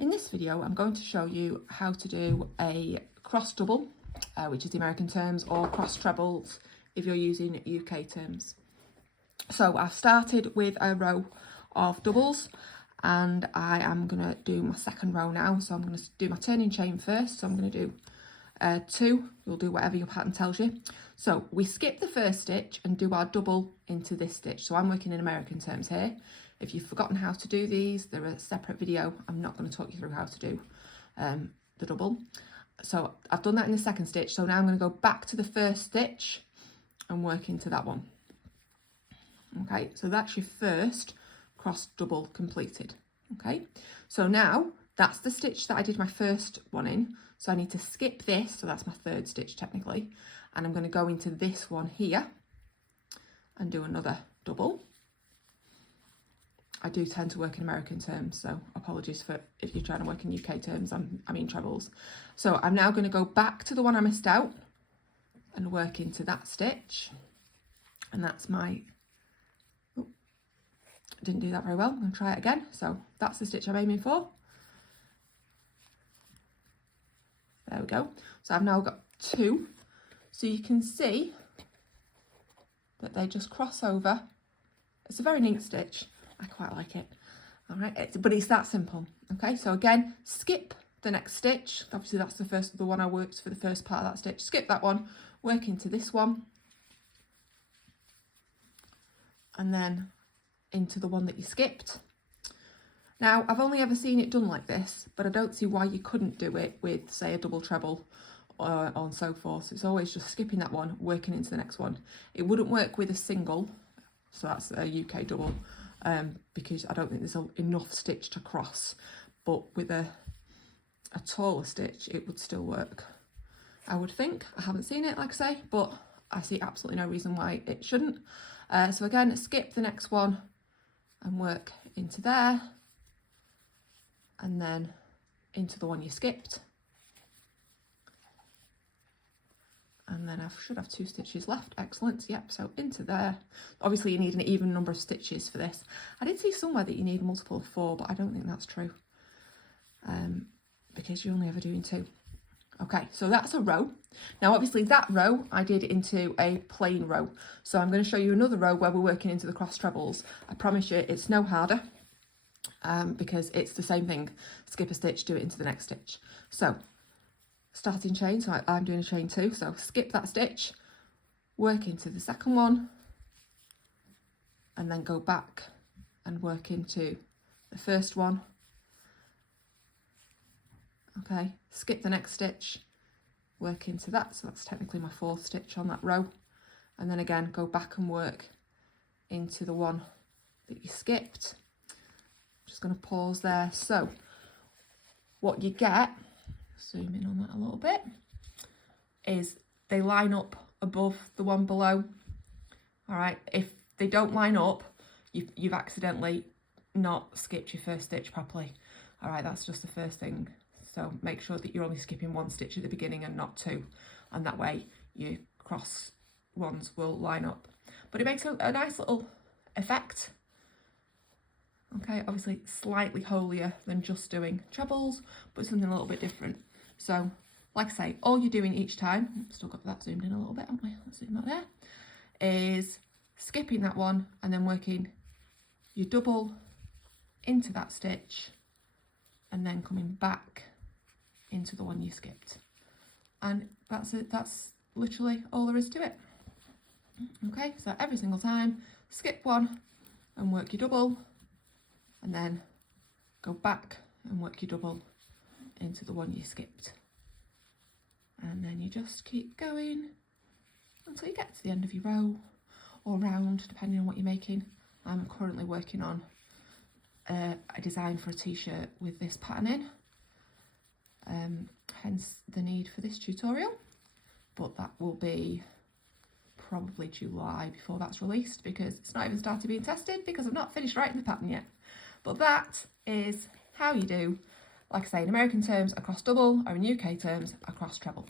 In this video, I'm going to show you how to do a cross double, which is the American terms, or cross trebles if you're using UK terms. So I've started with a row of doubles and I am going to do my second row now. So I'm going to do my turning chain first. So I'm going to do 2. You'll do whatever your pattern tells you. So we skip the first stitch and do our double into this stitch. So I'm working in American terms here. If you've forgotten how to do these, they're a separate video. I'm not going to talk you through how to do the double. So I've done that in the second stitch. So now I'm going to go back to the first stitch and work into that one. Okay, so that's your first cross double completed. Okay, so now that's the stitch that I did my first one in. So I need to skip this, so that's my third stitch technically, and I'm going to go into this one here and do another double. I do tend to work in American terms, so apologies for if you're trying to work in UK terms, I mean trebles. So I'm now going to go back to the one I missed out and work into that stitch, and that's my, oh, didn't do that very well. I'm going to try it again. So that's the stitch I'm aiming for. There we go. So I've now got 2. So you can see that they just cross over. It's a very neat stitch. I quite like it. All right, but it's that simple. Okay, so again, skip the next stitch. Obviously that's the one I worked for the first part of that stitch. Skip that one, work into this one, and then into the one that you skipped. Now, I've only ever seen it done like this, but I don't see why you couldn't do it with, say, a double treble or and so forth. So it's always just skipping that one, working into the next one. It wouldn't work with a single, so that's a UK double, because I don't think there's enough stitch to cross. But with a taller stitch, it would still work, I would think. I haven't seen it, like I say, but I see absolutely no reason why it shouldn't. So again, skip the next one and work into there, and then into the one you skipped. And then I should have 2 stitches left. Excellent. Yep, so into there. Obviously you need an even number of stitches for this. I did see somewhere that you need multiple of 4, but I don't think that's true, because you're only ever doing 2. Okay, so that's a row. Now obviously that row I did into a plain row. So I'm going to show you another row where we're working into the cross trebles. I promise you it's no harder, because it's the same thing. Skip a stitch, do it into the next stitch. So starting chain, so I'm doing a chain 2, so skip that stitch, work into the second one, and then go back and work into the first one. Okay, skip the next stitch, work into that, so that's technically my 4th stitch on that row, and then again go back and work into the one that you skipped. Just going to pause there. So what you get, zoom in on that a little bit, is they line up above the one below. All right, if they don't line up, you've accidentally not skipped your first stitch properly. All right, that's just the first thing. So make sure that you're only skipping 1 stitch at the beginning and not 2, and that way your cross ones will line up. But it makes a nice little effect. Okay, obviously slightly holier than just doing trebles, but something a little bit different. So, like I say, all you're doing each time, still got that zoomed in a little bit, haven't we? Let's zoom that there, is skipping that one and then working your double into that stitch and then coming back into the one you skipped. And that's it, that's literally all there is to it. Okay, so every single time, skip one and work your double, and then go back and work your double into the one you skipped. And then you just keep going until you get to the end of your row or round, depending on what you're making. I'm currently working on a design for a t-shirt with this pattern in, hence the need for this tutorial. But that will be probably July before that's released, because it's not even started being tested because I've not finished writing the pattern yet. But that is how you do, like I say, in American terms, a cross double, or in UK terms, a cross treble.